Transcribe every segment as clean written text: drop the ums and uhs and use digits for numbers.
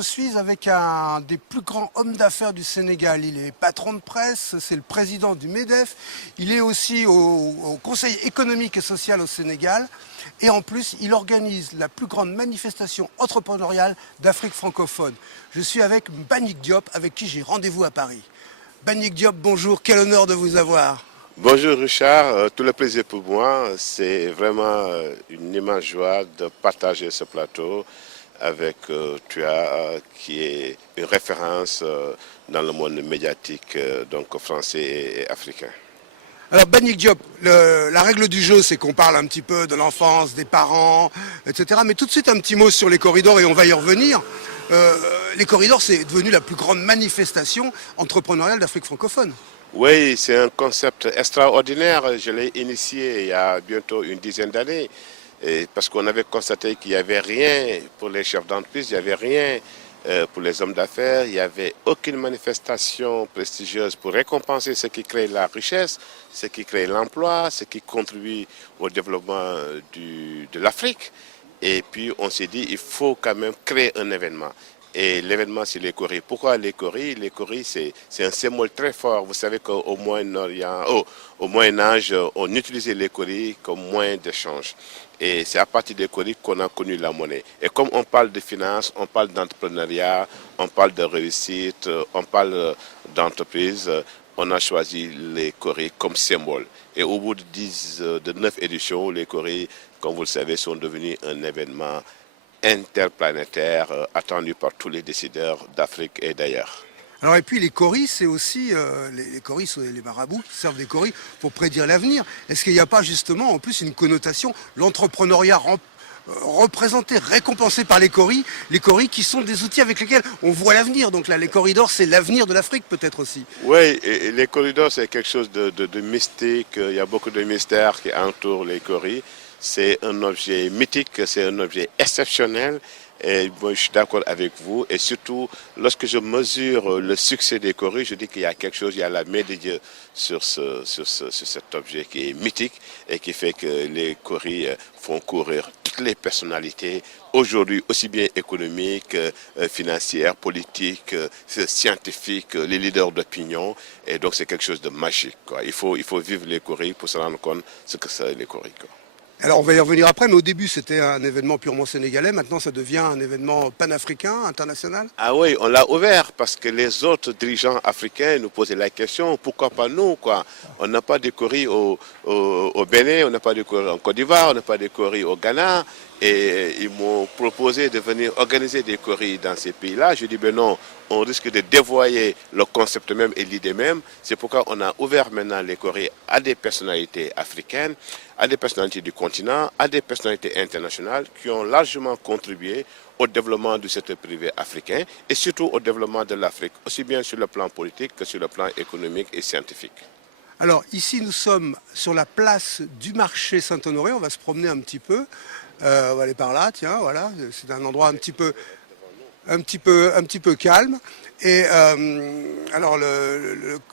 je suis avec un des plus grands hommes d'affaires du Sénégal. Il est patron de presse, c'est le président du MEDEF. Il est aussi au Conseil économique et social au Sénégal. Et en plus, il organise la plus grande manifestation entrepreneuriale d'Afrique francophone. Je suis avec Mbagnick Diop, avec qui j'ai rendez-vous à Paris. Mbagnick Diop, bonjour, quel honneur de vous avoir. Bonjour Richard, tout le plaisir pour moi. C'est vraiment une immense joie de partager ce plateau avec toi, qui est une référence dans le monde médiatique donc français et africain. Alors Mbagnick Diop, la règle du jeu, c'est qu'on parle un petit peu de l'enfance, des parents, etc. Mais tout de suite un petit mot sur les corridors et on va y revenir. Les corridors, c'est devenu la plus grande manifestation entrepreneuriale d'Afrique francophone. Oui, c'est un concept extraordinaire. Je l'ai initié il y a bientôt une dizaine d'années parce qu'on avait constaté qu'il n'y avait rien pour les chefs d'entreprise, il n'y avait rien pour les hommes d'affaires, il n'y avait aucune manifestation prestigieuse pour récompenser ce qui crée la richesse, ce qui crée l'emploi, ce qui contribue au développement de l'Afrique. Et puis on s'est dit, il faut quand même créer un événement. Et l'événement, c'est les coris. Pourquoi les coris? Les coris, c'est un symbole très fort. Vous savez qu'au Moyen-Orient, au Moyen-Âge, on utilisait les coris comme moyen d'échange. Et c'est à partir des coris qu'on a connu la monnaie. Et comme on parle de finance, on parle d'entrepreneuriat, on parle de réussite, on parle d'entreprise, on a choisi les coris comme symbole. Et au bout de 9 éditions, les coris, comme vous le savez, sont devenus un événement interplanétaire attendu par tous les décideurs d'Afrique et d'ailleurs. Alors et puis les coris, c'est aussi, les coris, les marabouts qui servent des coris pour prédire l'avenir. Est-ce qu'il n'y a pas justement en plus une connotation, l'entrepreneuriat représenté, récompensé par les coris qui sont des outils avec lesquels on voit l'avenir. Donc là, les corridors, c'est l'avenir de l'Afrique peut-être aussi. Oui, et les corridors, c'est quelque chose de mystique. Il y a beaucoup de mystères qui entourent les coris. C'est un objet mythique, c'est un objet exceptionnel. Et moi, je suis d'accord avec vous. Et surtout, lorsque je mesure le succès des coris, je dis qu'il y a quelque chose, il y a la main de Dieu sur cet objet qui est mythique et qui fait que les coris font courir toutes les personnalités, aujourd'hui aussi bien économiques, financières, politiques, scientifiques, les leaders d'opinion. Et donc, c'est quelque chose de magique, quoi. Il faut vivre les coris pour se rendre compte ce que c'est les coris, quoi. Alors on va y revenir après, mais au début c'était un événement purement sénégalais, maintenant ça devient un événement panafricain, international. Ah oui, on l'a ouvert parce que les autres dirigeants africains nous posaient la question, pourquoi pas nous, quoi? On n'a pas de coris au Bénin, on n'a pas de coris en Côte d'Ivoire, on n'a pas de coris au Ghana. Et ils m'ont proposé de venir organiser des coris dans ces pays-là. Je dis, ben non, on risque de dévoyer le concept même et l'idée même. C'est pourquoi on a ouvert maintenant les coris à des personnalités africaines, à des personnalités du continent, à des personnalités internationales qui ont largement contribué au développement du secteur privé africain et surtout au développement de l'Afrique, aussi bien sur le plan politique que sur le plan économique et scientifique. Alors ici nous sommes sur la place du marché Saint-Honoré, on va se promener un petit peu. On va aller par là, tiens, voilà, c'est un endroit un petit peu calme. Et alors,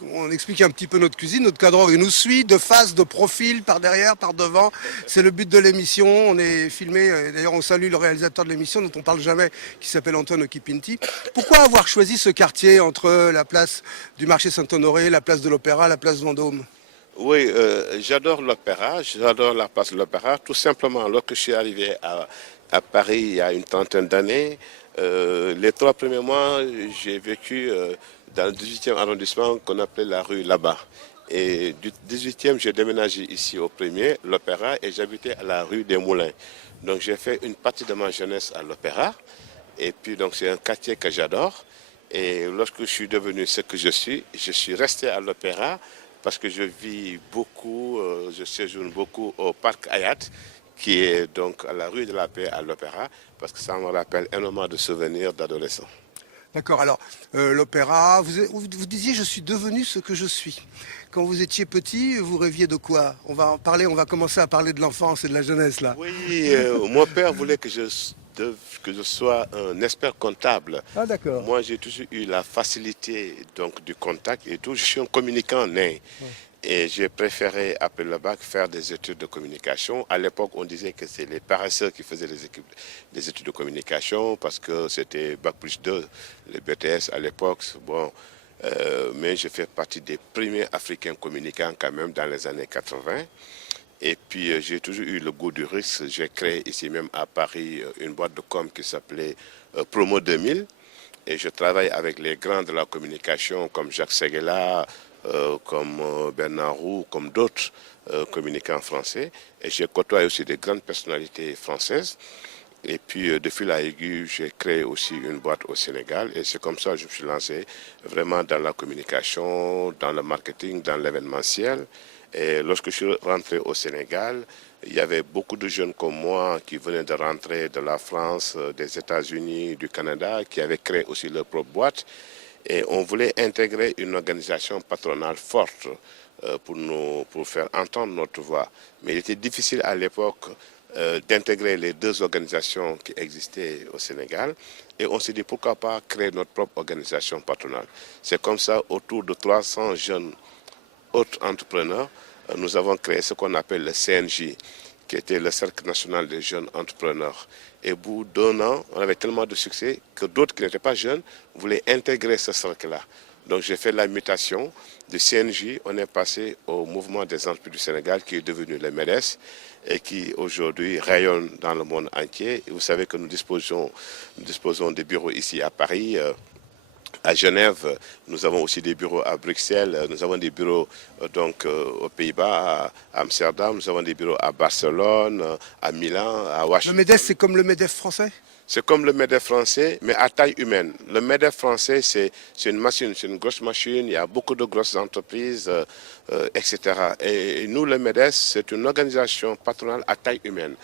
on explique un petit peu notre cuisine. Notre cadreur, il nous suit de face, de profil, par derrière, par devant. C'est le but de l'émission. On est filmé. D'ailleurs, on salue le réalisateur de l'émission, dont on parle jamais, qui s'appelle Antoine Okipinti. Pourquoi avoir choisi ce quartier entre la place du marché Saint-Honoré, la place de l'Opéra, la place Vendôme? Oui, j'adore l'opéra, j'adore la place de l'opéra. Tout simplement, lorsque je suis arrivé à Paris il y a une trentaine d'années, les 3 premiers mois, j'ai vécu dans le 18e arrondissement qu'on appelait la rue là-bas. Et du 18e, j'ai déménagé ici au premier, l'opéra, et j'habitais à la rue des Moulins. Donc j'ai fait une partie de ma jeunesse à l'opéra. Et puis donc c'est un quartier que j'adore. Et lorsque je suis devenu ce que je suis resté à l'opéra parce que je vis beaucoup, je séjourne beaucoup au parc Hayat, qui est donc à la rue de la Paix à l'Opéra, parce que ça me rappelle énormément de souvenirs d'adolescents. D'accord, alors l'opéra, vous disiez je suis devenu ce que je suis. Quand vous étiez petit, vous rêviez de quoi? On va en parler, on va commencer à parler de l'enfance et de la jeunesse là. Oui, mon père voulait que je sois un expert comptable. Ah d'accord. Moi, j'ai toujours eu la facilité donc, du contact et tout. Je suis un communicant né. Ouais. Et j'ai préféré, après le bac, faire des études de communication. À l'époque, on disait que c'est les paresseux qui faisaient des études de communication parce que c'était bac plus 2, le BTS à l'époque. Bon, mais je fais partie des premiers Africains communicants quand même dans les années 80. Et puis, j'ai toujours eu le goût du risque. J'ai créé ici même à Paris une boîte de com qui s'appelait Promo 2000. Et je travaille avec les grands de la communication comme Jacques Seguela, comme Bernard Roux, comme d'autres communicants français. Et j'ai côtoyé aussi des grandes personnalités françaises. Et puis, de fil à aiguille, j'ai créé aussi une boîte au Sénégal. Et c'est comme ça que je me suis lancé vraiment dans la communication, dans le marketing, dans l'événementiel. Et lorsque je suis rentré au Sénégal, il y avait beaucoup de jeunes comme moi qui venaient de rentrer de la France, des États-Unis, du Canada, qui avaient créé aussi leur propre boîte. Et on voulait intégrer une organisation patronale forte pour faire entendre notre voix. Mais il était difficile à l'époque d'intégrer les deux organisations qui existaient au Sénégal. Et on s'est dit pourquoi pas créer notre propre organisation patronale. C'est comme ça, autour de 300 jeunes autres entrepreneurs, nous avons créé ce qu'on appelle le CNJ, qui était le Cercle national des jeunes entrepreneurs. Et au bout d'un an, on avait tellement de succès que d'autres qui n'étaient pas jeunes voulaient intégrer ce cercle-là. Donc j'ai fait la mutation du CNJ, on est passé au mouvement des entreprises du Sénégal qui est devenu le MEDES et qui aujourd'hui rayonne dans le monde entier. Et vous savez que nous disposons des bureaux ici à Paris, à Genève, nous avons aussi des bureaux à Bruxelles, nous avons des bureaux aux Pays-Bas, à Amsterdam, nous avons des bureaux à Barcelone, à Milan, à Le Washington. MEDEF, c'est comme le MEDEF français? C'est comme le MEDEF français, mais à taille humaine. Le MEDEF français, c'est une machine, c'est une grosse machine, il y a beaucoup de grosses entreprises, etc. Et nous, le MEDEF, c'est une organisation patronale à taille humaine.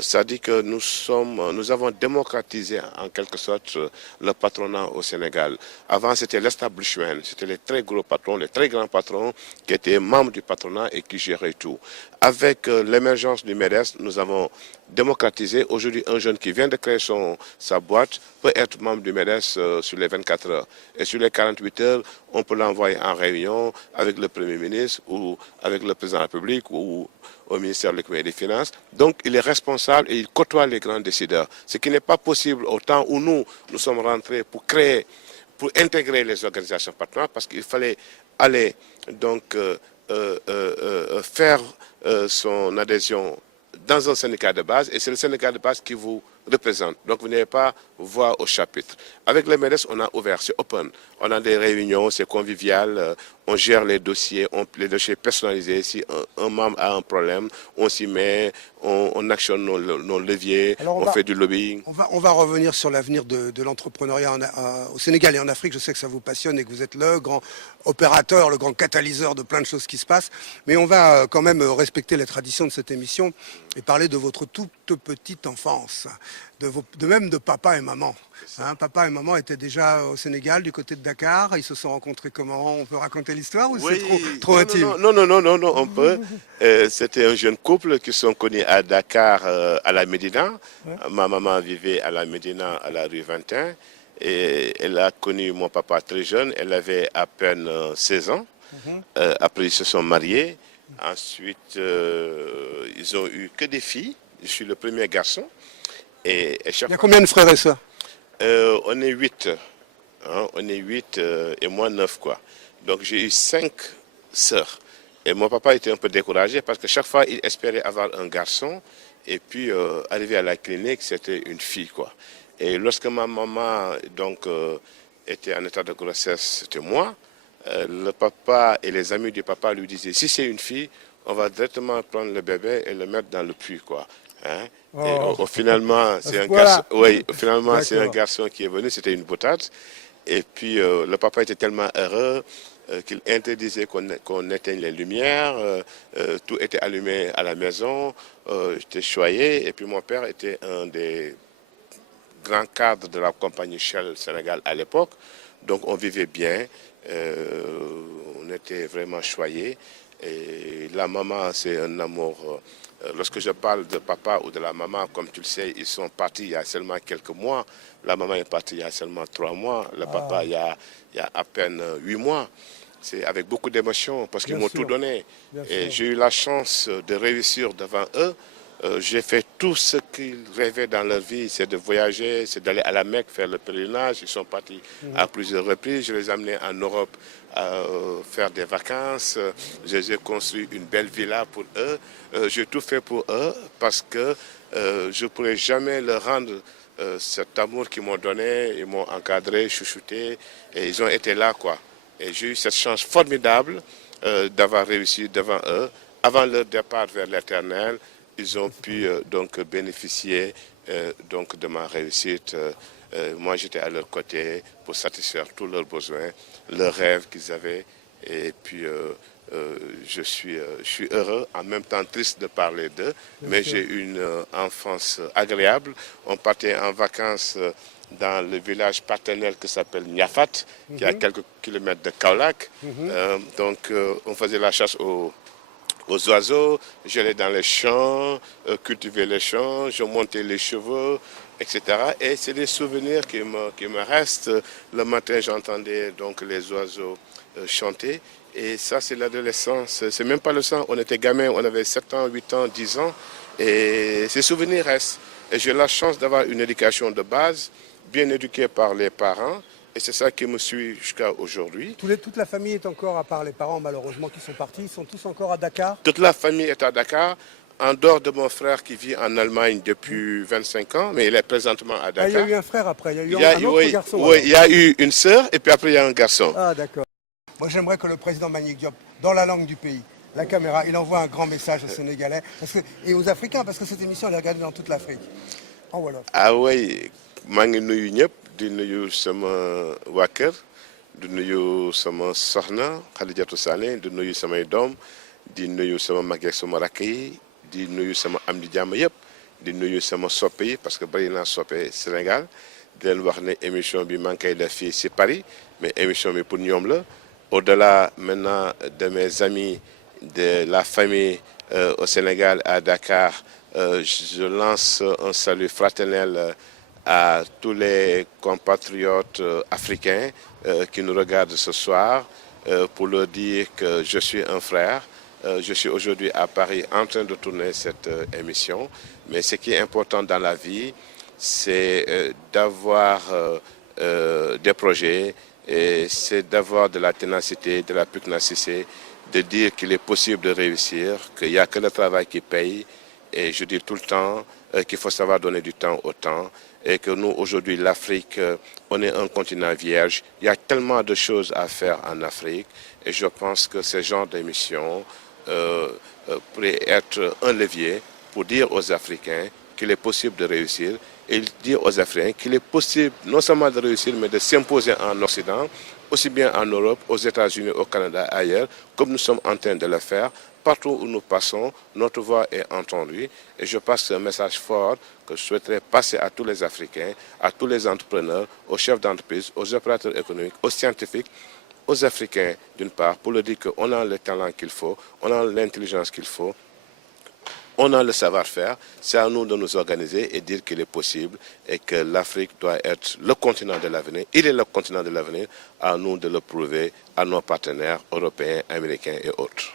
Ça dit que nous avons démocratisé en quelque sorte le patronat au Sénégal. Avant, c'était l'establishment, c'était les très gros patrons, les très grands patrons qui étaient membres du patronat et qui géraient tout. Avec l'émergence du MEDES, nous avons démocratisé. Aujourd'hui, un jeune qui vient de créer sa boîte peut être membre du MEDES sur les 24 heures. Et sur les 48 heures, on peut l'envoyer en réunion avec le Premier ministre ou avec le Président de la République ou au ministère de l'économie et des finances. Donc, il est responsable et il côtoie les grands décideurs. Ce qui n'est pas possible au temps où nous sommes rentrés pour intégrer les organisations patronales parce qu'il fallait aller faire son adhésion dans un syndicat de base et c'est le syndicat de base qui vous représente. Donc vous n'avez pas voix au chapitre. Avec les MEDES, on a ouvert, c'est open. On a des réunions, c'est convivial, on gère les dossiers personnalisés. Si un membre a un problème, on s'y met, on actionne nos leviers, on fait du lobbying. On va revenir sur l'avenir de l'entrepreneuriat au Sénégal et en Afrique. Je sais que ça vous passionne et que vous êtes le grand opérateur, le grand catalyseur de plein de choses qui se passent. Mais on va quand même respecter la tradition de cette émission et parler de votre toute petite enfance, même de papa et maman. Hein, papa et maman étaient déjà au Sénégal, du côté de Dakar. Ils se sont rencontrés comment? On peut raconter l'histoire ou Oui, c'est trop intime? non, on peut. C'était un jeune couple qui sont connus à Dakar, à la Médina. Ouais. Ma maman vivait à la Médina, à la rue 21. Et elle a connu mon papa très jeune. Elle avait à peine 16 ans. Après, ils se sont mariés. Ensuite, ils ont eu que des filles. Je suis le premier garçon. Il y a combien de frères et sœurs? On est 8. Hein, on est 8 et moi 9, quoi. Donc j'ai eu 5 sœurs. Et mon papa était un peu découragé parce que chaque fois, il espérait avoir un garçon. Et puis, arrivé à la clinique, c'était une fille, quoi. Et lorsque ma maman était en état de grossesse, c'était moi. Le papa et les amis du papa lui disaient, si c'est une fille, on va directement prendre le bébé et le mettre dans le puits, quoi. Hein? Oh. Et finalement, c'est un garçon. Oui, finalement, c'est un garçon qui est venu. C'était une boutade. Et puis, le papa était tellement heureux qu'il interdisait qu'on éteigne les lumières. Tout était allumé à la maison. J'étais choyé. Et puis, mon père était un des grands cadres de la compagnie Shell Sénégal à l'époque. Donc, on vivait bien. On était vraiment choyés. Et la maman, c'est un amour. Lorsque je parle de papa ou de la maman, comme tu le sais, ils sont partis il y a seulement quelques mois. La maman est partie il y a seulement 3 mois. Le papa, il y a à peine 8 mois. c'est avec beaucoup d'émotion parce qu'ils Bien m'ont sûr. tout donné. Bien Et sûr. j'ai eu la chance de réussir devant eux. J'ai fait tout ce qu'ils rêvaient dans leur vie, c'est de voyager, c'est d'aller à la Mecque, faire le pèlerinage. Ils sont partis à plusieurs reprises. Je les ai amenés en Europe à faire des vacances. Je les ai construit une belle villa pour eux. J'ai tout fait pour eux parce que je ne pourrais jamais leur rendre cet amour qu'ils m'ont donné. Ils m'ont encadré, chouchouté et ils ont été là, quoi. Et j'ai eu cette chance formidable d'avoir réussi devant eux. Avant leur départ vers l'éternel, ils ont pu donc bénéficier donc de ma réussite. Moi, j'étais à leur côté pour satisfaire tous leurs besoins, leurs rêves qu'ils avaient. Et puis, je suis heureux, en même temps triste de parler d'eux, mais j'ai une enfance agréable. On partait en vacances dans le village paternel qui s'appelle Niafat, qui est à quelques kilomètres de Kaolack. Donc, on faisait la chasse aux oiseaux, j'allais dans les champs, cultiver les champs, je montais les chevaux, etc. Et c'est des souvenirs qui me restent. Le matin, j'entendais donc les oiseaux chanter. Et ça, c'est l'adolescence. C'est même pas le sang. On était gamins, on avait 7 ans, 8 ans, 10 ans. Et ces souvenirs restent. Et j'ai la chance d'avoir une éducation de base, bien éduquée par les parents. Et c'est ça qui me suit jusqu'à aujourd'hui. Toute la famille est encore, à part les parents malheureusement qui sont partis, ils sont tous encore à Dakar. Toute la famille est à Dakar, en dehors de mon frère qui vit en Allemagne depuis 25 ans, mais il est présentement à Dakar. Ah, il y a eu un frère après, il y a eu un autre oui, garçon. Oui, il y a eu une sœur et puis après il y a un garçon. Ah d'accord. Moi j'aimerais que le président Mbagnick Diop, dans la langue du pays, la caméra, il envoie un grand message aux Sénégalais et aux Africains, parce que cette émission elle est regardée dans toute l'Afrique. En Wolof. Ah oui, maa ngi nuyu ñëpp di nuyu sama waa kër di nuyu sama soxna Khadijatou Sané di nuyu samay doom di nuyu sama mag ak sama rakk yi di nuyu sama am di jàmm yëpp di nuyu sama soppe yi parce que bari naa soppe Sénégal di leen wax ne émission bi maa ngi koy def fii si Paris mais émission bi pour ñoom la au-delà maintenant de mes amis de la famille au Sénégal à Dakar. Je lance un salut fraternel à tous les compatriotes africains qui nous regardent ce soir pour leur dire que je suis un frère. Je suis aujourd'hui à Paris en train de tourner cette émission. Mais ce qui est important dans la vie, c'est d'avoir des projets, et c'est d'avoir de la ténacité, de la pugnacité, de dire qu'il est possible de réussir, qu'il n'y a que le travail qui paye. Et je dis tout le temps qu'il faut savoir donner du temps au temps et que nous, aujourd'hui, l'Afrique, on est un continent vierge. Il y a tellement de choses à faire en Afrique et je pense que ce genre d'émission pourrait être un levier pour dire aux Africains qu'il est possible de réussir et dire aux Africains qu'il est possible non seulement de réussir, mais de s'imposer en Occident, aussi bien en Europe, aux États-Unis, au Canada, ailleurs, comme nous sommes en train de le faire. Partout où nous passons, notre voix est entendue. Et je passe un message fort que je souhaiterais passer à tous les Africains, à tous les entrepreneurs, aux chefs d'entreprise, aux opérateurs économiques, aux scientifiques, aux Africains d'une part, pour leur dire qu'on a le talent qu'il faut, on a l'intelligence qu'il faut, on a le savoir-faire. C'est à nous de nous organiser et dire qu'il est possible et que l'Afrique doit être le continent de l'avenir. Il est le continent de l'avenir. À nous de le prouver à nos partenaires européens, américains et autres.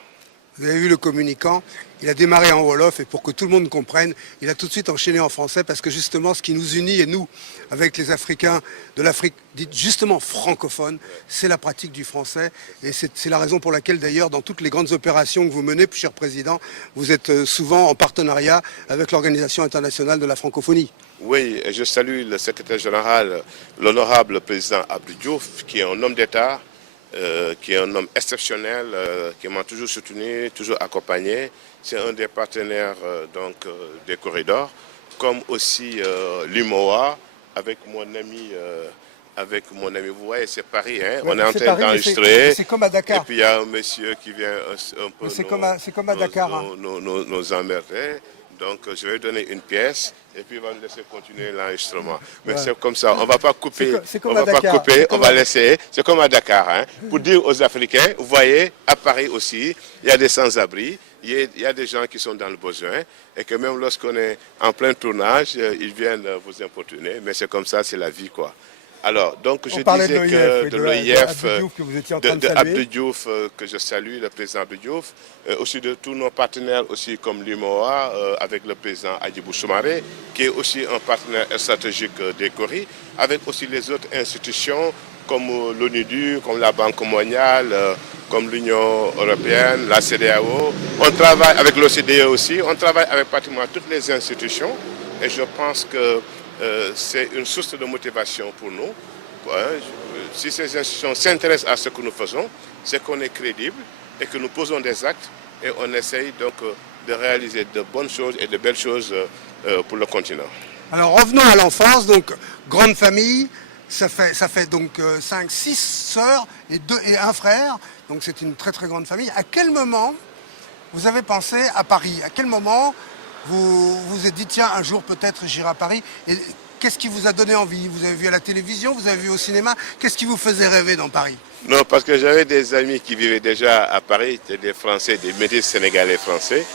Vous avez vu le communicant, il a démarré en Wolof et pour que tout le monde comprenne, il a tout de suite enchaîné en français parce que justement ce qui nous unit et nous, avec les Africains de l'Afrique dite justement francophone, c'est la pratique du français et c'est la raison pour laquelle d'ailleurs dans toutes les grandes opérations que vous menez, cher Président, vous êtes souvent en partenariat avec l'Organisation internationale de la francophonie. Oui, et je salue le secrétaire général, l'honorable président Abdou Diouf, qui est un homme d'État, qui est un homme exceptionnel, qui m'a toujours soutenu, toujours accompagné. C'est un des partenaires des corridors, comme aussi l'UMOA, avec mon ami, vous voyez, c'est Paris, hein? Ouais, on est en train Paris, d'enregistrer. c'est comme à Dakar. Et puis il y a un monsieur qui vient un peu C'est comme à Dakar. nous emmerder. Donc je vais donner une pièce et puis il va nous laisser continuer l'enregistrement. Mais ouais, c'est comme ça, on ne va pas couper, on va pas couper, on va laisser. C'est comme à Dakar, hein, pour dire aux Africains, vous voyez, à Paris aussi, il y a des sans-abri, il y a des gens qui sont dans le besoin et que même lorsqu'on est en plein tournage, ils viennent vous importuner. Mais c'est comme ça, c'est la vie, quoi. Alors, donc je On parlait disais de que l'OIF, de de l'OIF, Abdou Diouf que vous étiez en train de de saluer. Abdou Diouf, que je salue, le président Abdou Diouf, aussi de tous nos partenaires aussi comme l'UMOA, avec le président Hadjibou Soumaré, qui est aussi un partenaire stratégique des Coris, avec aussi les autres institutions comme l'ONUDU, comme la Banque mondiale, comme l'Union européenne, la CEDEAO. On travaille avec l'OCDE aussi, on travaille avec pratiquement toutes les institutions et je pense que c'est une source de motivation pour nous. Ouais, si ces institutions s'intéressent à ce que nous faisons, c'est qu'on est crédible et que nous posons des actes et on essaye donc de réaliser de bonnes choses et de belles choses pour le continent. Alors revenons à l'enfance, donc grande famille, ça fait donc 5, 6 sœurs et un frère, donc c'est une très très grande famille. À quel moment vous avez pensé à Paris? À quel moment vous vous êtes dit tiens un jour peut-être j'irai à Paris? Et qu'est-ce qui vous a donné envie? Vous avez vu à la télévision, vous avez vu au cinéma, qu'est-ce qui vous faisait rêver dans Paris? Non, parce que j'avais des amis qui vivaient déjà à Paris, des Français, des métis sénégalais français.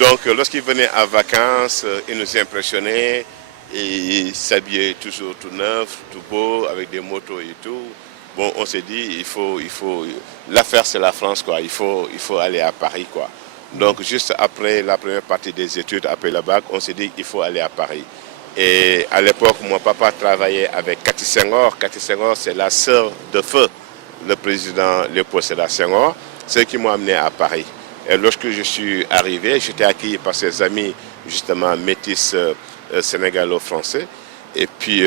Donc lorsqu'ils venaient en vacances, ils nous impressionnaient. Et ils s'habillaient toujours tout neuf, tout beau, avec des motos et tout. Bon, on s'est dit, l'affaire c'est la France, quoi. Il faut aller à Paris, quoi. Donc juste après la première partie des études, après le bac, on s'est dit qu'il faut aller à Paris. Et à l'époque, mon papa travaillait avec Cathy Senghor. Cathy Senghor, c'est la sœur de feu, le président Léopold Sédar Senghor. C'est eux qui m'ont amené à Paris. Et lorsque je suis arrivé, j'étais accueilli par ses amis, justement, métis sénégalo-français. Et puis,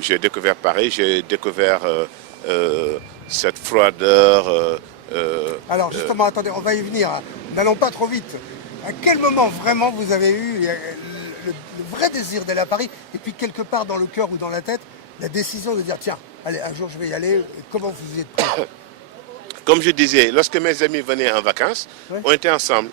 j'ai découvert Paris, j'ai découvert cette froideur. Alors justement, attendez, on va y venir. N'allons pas trop vite. À quel moment vraiment vous avez eu le vrai désir d'aller à Paris et puis quelque part dans le cœur ou dans la tête, la décision de dire tiens, allez, un jour je vais y aller. Comment vous y êtes pris? Comme je disais, lorsque mes amis venaient en vacances, Ouais. on était ensemble.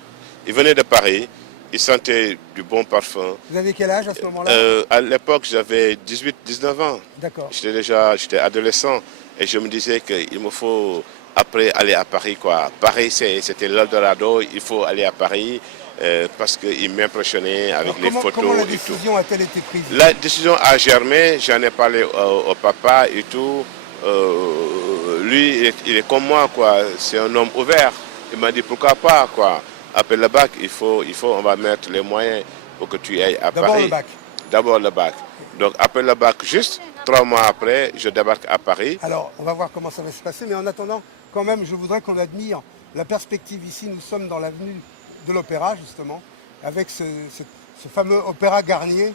Ils venaient de Paris, ils sentaient du bon parfum. Vous avez quel âge à ce moment-là? À l'époque, j'avais 18-19 ans. D'accord. J'étais adolescent et je me disais qu'il me faut après aller à Paris, quoi. Paris, c'était l'Eldorado, il faut aller à Paris parce qu'il m'impressionnait avec les photos comment la et tout. décision a-t-elle été prise? La décision a germé, j'en ai parlé au papa et tout. Lui, il est comme moi, quoi. C'est un homme ouvert. Il m'a dit pourquoi pas, quoi. Après le bac, on va mettre les moyens pour que tu ailles à D'abord Paris. le bac. D'abord le bac. Donc après le bac, juste 3 mois après, je débarque à Paris. Alors, on va voir comment ça va se passer, mais en attendant, quand même, je voudrais qu'on admire la perspective ici. Nous sommes dans l'avenue de l'Opéra, justement, avec ce fameux Opéra Garnier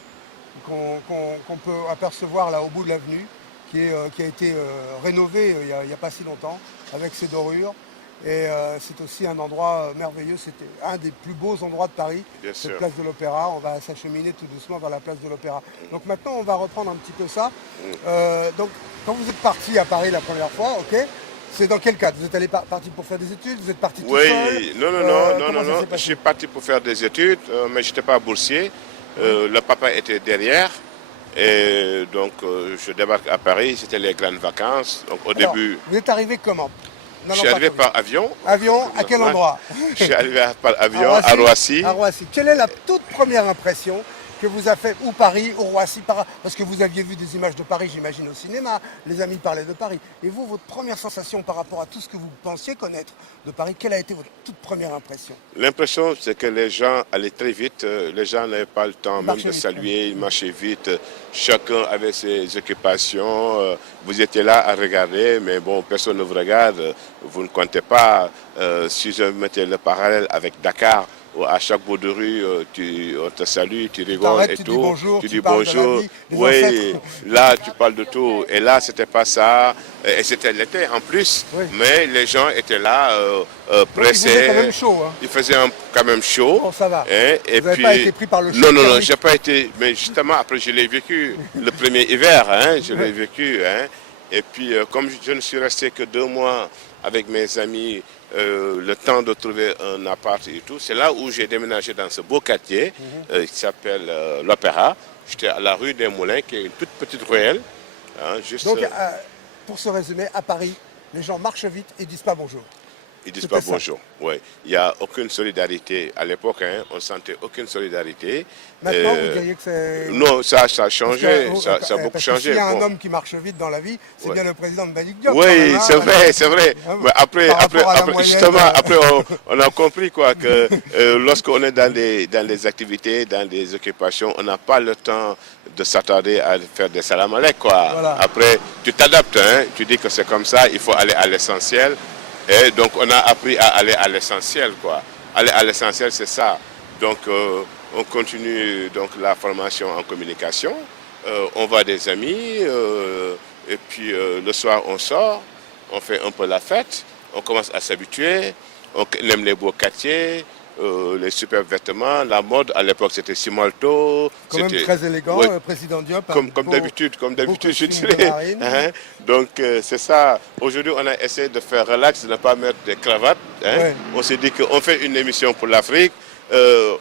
qu'on peut apercevoir là au bout de l'avenue, qui a été rénové il n'y a pas si longtemps, avec ses dorures. Et c'est aussi un endroit merveilleux, c'était un des plus beaux endroits de Paris, Bien cette sûr. place de l'Opéra. On va s'acheminer tout doucement vers la place de l'Opéra. Donc maintenant, on va reprendre un petit peu ça. Donc, quand vous êtes parti à Paris la première fois, ok, c'est dans quel cadre? Vous êtes parti pour faire des études? Vous êtes parti tout seul? Oui, non. Comment ça s'est Je passé? suis parti pour faire des études, mais je n'étais pas boursier. Le papa était derrière. Et donc, je débarque à Paris, c'était les grandes vacances. Donc, au Alors, début, vous êtes arrivé comment? je suis arrivé par avion. Avion, à quel endroit? Je suis arrivé par avion à Roissy. À Roissy. Quelle est la toute première impression que vous a fait ou Paris ou Roissy? Parce que vous aviez vu des images de Paris, j'imagine, au cinéma. Les amis parlaient de Paris. Et vous, votre première sensation par rapport à tout ce que vous pensiez connaître de Paris, quelle a été votre toute première impression? L'impression, c'est que les gens allaient très vite. Les gens n'avaient pas le temps même de saluer, ils marchaient vite. Chacun avait ses occupations. Vous étiez là à regarder, mais bon, personne ne vous regarde. Vous ne comptez pas. Si je mettais le parallèle avec Dakar, où à chaque bout de rue, on te salue, tu rigoles et tu tout. dis bonjour, tu dis parles de la bonjour. vie, des Oui, ancêtres. là, tu parles de tout. Et là, c'était pas ça. Et c'était l'été en plus. Oui. Mais les gens étaient là, Il pressés. faisait quand même chaud. Hein. Il faisait quand même chaud. Bon, ça va. Hein, et Vous n'avez puis, pas été pris par le choc non, thermique. j'ai pas été. Mais justement, après, je l'ai vécu. Le premier hiver, hein, je l'ai vécu. Hein. Et puis, comme je ne suis resté que 2 mois avec mes amis, le temps de trouver un appart et tout, c'est là où j'ai déménagé dans ce beau quartier qui s'appelle l'Opéra. J'étais à la rue des Moulins, qui est une toute petite ruelle. Hein, juste, Donc, pour se résumer, à Paris, les gens marchent vite et disent pas bonjour. Ils disent C'était pas ça. bonjour. Ouais. Il n'y a aucune solidarité. À l'époque, hein, on ne sentait aucune solidarité. Maintenant, vous diriez que c'est... Non, ça a Parce changé. Ça a beaucoup parce que s'il changé. y a un Bon. homme qui marche vite dans la vie, c'est Ouais. bien le président de Mbagnick Diop quand même. Oui, Hein, c'est vrai, c'est vrai. hein, Mais par rapport à la moyenne. justement, après, on a compris quoi, que lorsqu'on est dans des activités, dans des occupations, on n'a pas le temps de s'attarder à faire des salam alek, quoi. Voilà. Après, tu t'adaptes, hein, tu dis que c'est comme ça, il faut aller à l'essentiel. Et donc, on a appris à aller à l'essentiel, quoi. Aller à l'essentiel, c'est ça. Donc, on continue donc la formation en communication. On voit des amis. Et puis le soir, on sort, on fait un peu la fête, on commence à s'habituer, on aime les beaux quartiers, les superbes vêtements, la mode. À l'époque, c'était Simalto. Quand même très élégant, Ouais, président Diop. comme d'habitude, je costume de dirais. marine. Hein. Donc, c'est ça. Aujourd'hui, on a essayé de faire relax, de ne pas mettre des cravates. Hein. Ouais. On s'est dit qu'on fait une émission pour l'Afrique.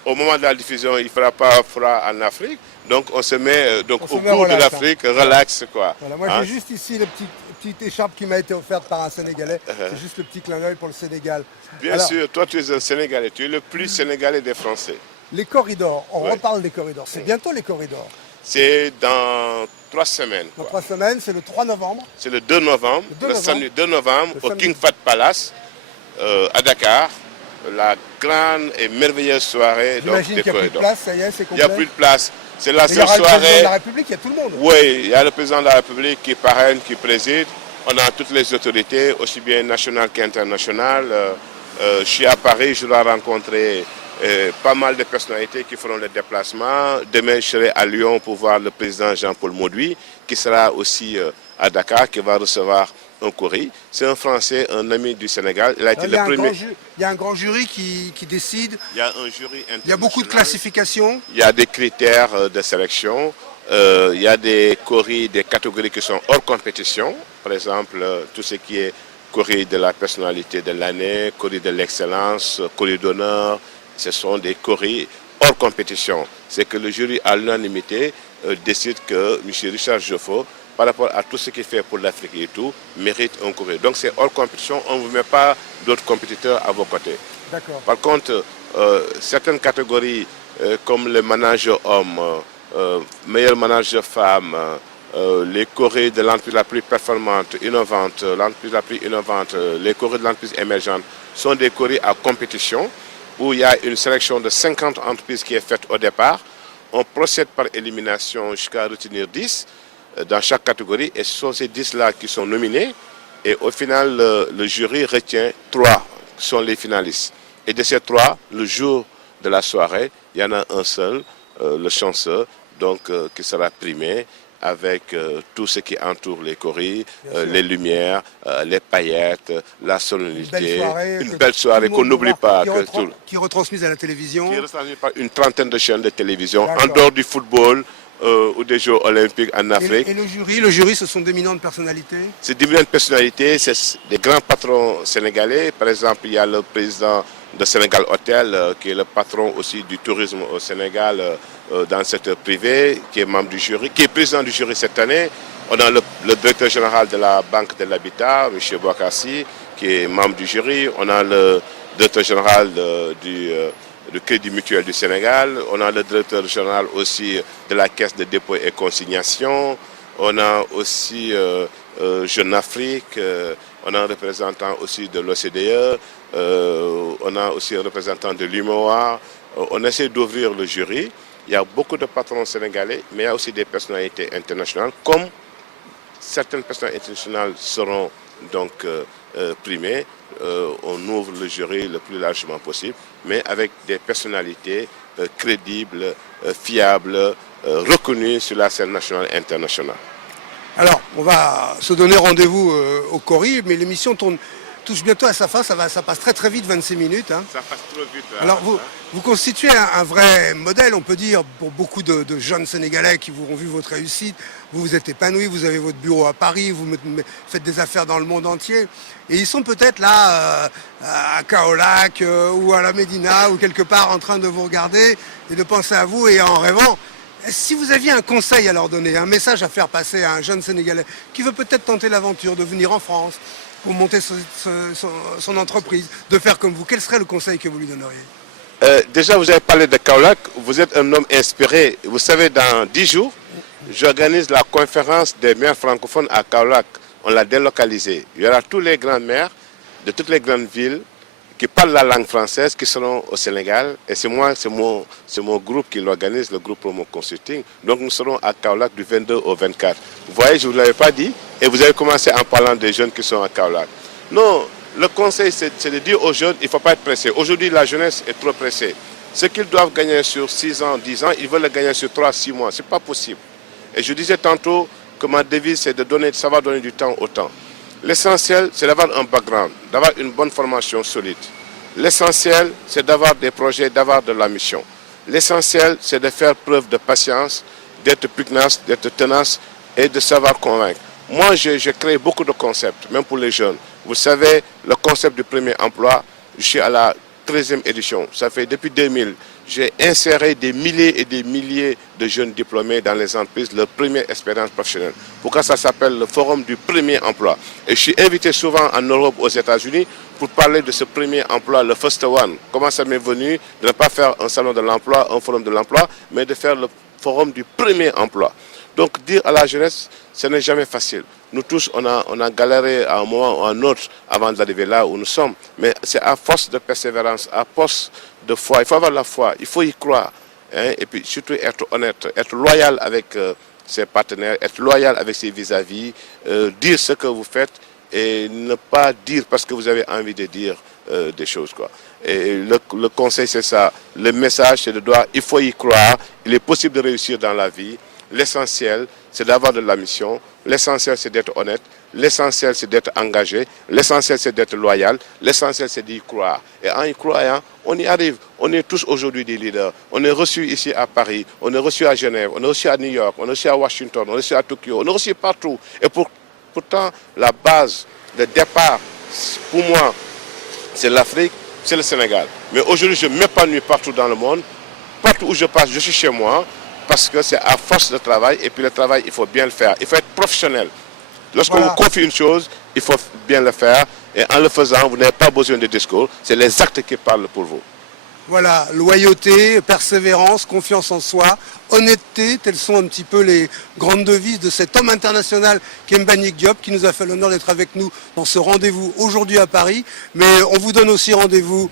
Au moment de la diffusion, il ne fera pas froid en Afrique. Donc, on se met donc, On au se met goût de relax, l'Afrique, relax, quoi. Voilà, moi Hein. j'ai juste ici le petite écharpe qui m'a été offerte par un Sénégalais. C'est juste le petit clin d'œil pour le Sénégal. Bien Alors, sûr, toi, tu es un Sénégalais. Tu es le plus Sénégalais des Français. les corridors, on Ouais. reparle des corridors. C'est bientôt les corridors. C'est dans 3 semaines. Dans Quoi. 3 semaines, c'est le 3 novembre. C'est le 2 novembre, Le 2 le novembre. samedi 2 novembre, Le au samedi. King Fahd Palace, à Dakar. La grande et merveilleuse soirée donc, J'imagine des qu'il n'y a plus de corridors. place, ça y est, c'est Il complet. n'y a plus de place. C'est la Mais il y seule aura le président de soirée. la République, il y a tout le monde. Oui, il y a le président de la République qui parraine, qui préside. On a toutes les autorités, aussi bien nationales qu'internationales. Je suis à Paris, je dois rencontrer pas mal de personnalités qui feront le déplacement. Demain, je serai à Lyon pour voir le président Jean-Paul Mauduit, qui sera aussi à Dakar, qui va recevoir un courrier. C'est un Français, un ami du Sénégal. Il a été Il y a le premier. il y a un grand jury qui décide. Il y a un jury international. Il y a beaucoup de classifications. Il y a des critères de sélection. Il y a des courriers, des catégories qui sont hors compétition. Par exemple, tout ce qui est courrier de la personnalité de l'année, courrier de l'excellence, courrier d'honneur. Ce sont des courriers hors compétition. C'est que le jury, à l'unanimité, décide que M. Richard Joffo, par rapport à tout ce qu'il fait pour l'Afrique et tout, mérite un courrier. Donc c'est hors compétition, on ne vous met pas d'autres compétiteurs à vos côtés. D'accord. Par contre, certaines catégories, comme le manager homme, meilleur manager femme, les courriers de l'entreprise la plus performante, innovante, l'entreprise la plus innovante, les courriers de l'entreprise émergente, sont des courriers à compétition où il y a une sélection de 50 entreprises qui est faite au départ. On procède par élimination jusqu'à retenir 10 dans chaque catégorie et ce sont ces 10-là qui sont nominés et au final le jury retient 3 qui sont les finalistes. Et de ces 3, le jour de la soirée, il y en a un seul, le chanceux, donc qui sera primé avec tout ce qui entoure les courriers, les lumières, les paillettes, la solennité, une belle soirée qu'on n'oublie pas. Qui est retransmise à la télévision. Qui est retransmise par une trentaine de chaînes de télévision, en D'accord. dehors du football ou des Jeux olympiques en Afrique. Et le jury, ce sont d'éminentes personnalités. C'est d'éminentes personnalités, c'est des grands patrons sénégalais. Par exemple, il y a le président de Sénégal Hotel, qui est le patron aussi du tourisme au Sénégal dans le secteur privé, qui est membre du jury, qui est président du jury cette année. On a le directeur général de la Banque de l'Habitat, M. Bouakassi, qui est membre du jury. On a le directeur général du Crédit Mutuel du Sénégal. On a le directeur général aussi de la Caisse de dépôt et consignation. On a aussi Jeune Afrique. On a un représentant aussi de l'OCDE. On a aussi un représentant de l'UMOA. On essaie d'ouvrir le jury. Il y a beaucoup de patrons sénégalais, mais il y a aussi des personnalités internationales, comme certaines personnalités internationales seront donc primées. On ouvre le jury le plus largement possible, mais avec des personnalités crédibles, fiables, reconnues sur la scène nationale et internationale. Alors, on va se donner rendez-vous au Cori, mais l'émission touche bientôt à sa fin, ça passe très très vite, 26 minutes. Hein. Ça passe trop vite. Alors vous constituez un vrai modèle, on peut dire, pour beaucoup de jeunes Sénégalais qui vous ont vu votre réussite. Vous vous êtes épanoui, vous avez votre bureau à Paris, vous faites des affaires dans le monde entier. Et ils sont peut-être là, à Kaolack ou à la Médina ou quelque part en train de vous regarder et de penser à vous et en rêvant. Si vous aviez un conseil à leur donner, un message à faire passer à un jeune Sénégalais qui veut peut-être tenter l'aventure de venir en France pour monter son entreprise, de faire comme vous, quel serait le conseil que vous lui donneriez? Déjà, vous avez parlé de Kaolack, vous êtes un homme inspiré. Vous savez, dans 10 jours, j'organise la conférence des maires francophones à Kaolack. On l'a délocalisé. Il y aura tous les grands maires de toutes les grandes villes qui parlent la langue française, qui seront au Sénégal. Et c'est moi, c'est mon groupe qui l'organise, le groupe Promo Consulting. Donc nous serons à Kaolack du 22 au 24. Vous voyez, je ne vous l'avais pas dit. Et vous avez commencé en parlant des jeunes qui sont à Kaolack. Non, le conseil, c'est de dire aux jeunes, il ne faut pas être pressé. Aujourd'hui, la jeunesse est trop pressée. Ce qu'ils doivent gagner sur 6 ans, 10 ans, ils veulent le gagner sur 3, 6 mois. Ce n'est pas possible. Et je disais tantôt que ma devise, c'est de savoir donner du temps au temps. L'essentiel, c'est d'avoir un background, d'avoir une bonne formation solide. L'essentiel, c'est d'avoir des projets, d'avoir de la mission. L'essentiel, c'est de faire preuve de patience, d'être pugnace, d'être tenace et de savoir convaincre. Moi, j'ai créé beaucoup de concepts, même pour les jeunes. Vous savez, le concept du premier emploi, je suis à la 13e édition. Ça fait depuis 2000. J'ai inséré des milliers et des milliers de jeunes diplômés dans les entreprises, leur première expérience professionnelle. Pourquoi ça s'appelle le forum du premier emploi? Et je suis invité souvent en Europe, aux États-Unis, pour parler de ce premier emploi, le first one. Comment ça m'est venu de ne pas faire un salon de l'emploi, un forum de l'emploi, mais de faire le forum du premier emploi. Donc dire à la jeunesse, ce n'est jamais facile. Nous tous, on a galéré à un moment ou à un autre avant d'arriver là où nous sommes. Mais c'est à force de persévérance, à force de foi. Il faut avoir la foi, il faut y croire. Hein, et puis surtout être honnête, être loyal avec ses partenaires, être loyal avec ses vis-à-vis, dire ce que vous faites et ne pas dire parce que vous avez envie de dire des choses, quoi. Et le conseil, c'est ça. Le message, c'est il faut y croire. Il est possible de réussir dans la vie. L'essentiel, c'est d'avoir de la mission. L'essentiel, c'est d'être honnête. L'essentiel, c'est d'être engagé. L'essentiel, c'est d'être loyal. L'essentiel, c'est d'y croire. Et en y croyant, on y arrive. On est tous aujourd'hui des leaders. On est reçus ici à Paris. On est reçus à Genève. On est reçus à New York. On est reçus à Washington. On est reçus à Tokyo. On est reçus partout. Et pourtant, la base de départ, pour moi, c'est l'Afrique, c'est le Sénégal. Mais aujourd'hui, je m'épanouis partout dans le monde. Partout où je passe, je suis chez moi. Parce que c'est à force de travail, et puis le travail, il faut bien le faire. Il faut être professionnel. Lorsqu'on vous confie une chose, il faut bien le faire. Et en le faisant, vous n'avez pas besoin de discours. C'est les actes qui parlent pour vous. Voilà, loyauté, persévérance, confiance en soi, honnêteté, telles sont un petit peu les grandes devises de cet homme international qu'est Mbagnick Diop, qui nous a fait l'honneur d'être avec nous dans ce rendez-vous aujourd'hui à Paris. Mais on vous donne aussi rendez-vous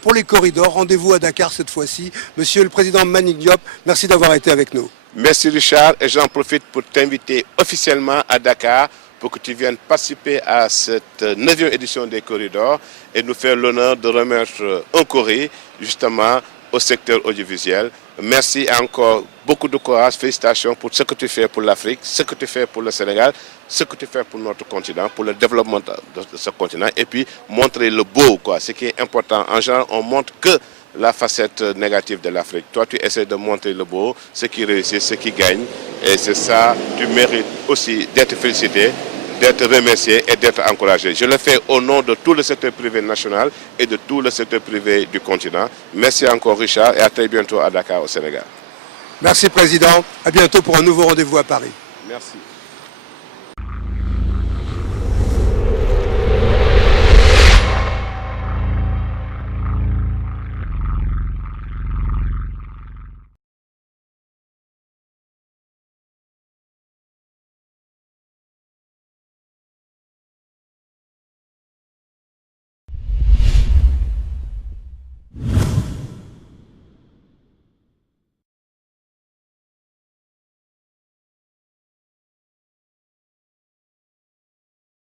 pour les corridors, rendez-vous à Dakar cette fois-ci. Monsieur le Président Mbagnick Diop, merci d'avoir été avec nous. Merci Richard, et j'en profite pour t'inviter officiellement à Dakar pour que tu viennes participer à cette 9e édition des corridors et nous faire l'honneur de remettre un courrier justement au secteur audiovisuel. Merci et encore beaucoup de courage, félicitations pour ce que tu fais pour l'Afrique, ce que tu fais pour le Sénégal, ce que tu fais pour notre continent, pour le développement de ce continent, et puis montrer le beau, quoi, ce qui est important. En général, on montre que la facette négative de l'Afrique. Toi, tu essaies de montrer le beau, ce qui réussit, ce qui gagne. Et c'est ça, tu mérites aussi d'être félicité, d'être remercié et d'être encouragé. Je le fais au nom de tout le secteur privé national et de tout le secteur privé du continent. Merci encore Richard et à très bientôt à Dakar au Sénégal. Merci Président, à bientôt pour un nouveau rendez-vous à Paris. Merci.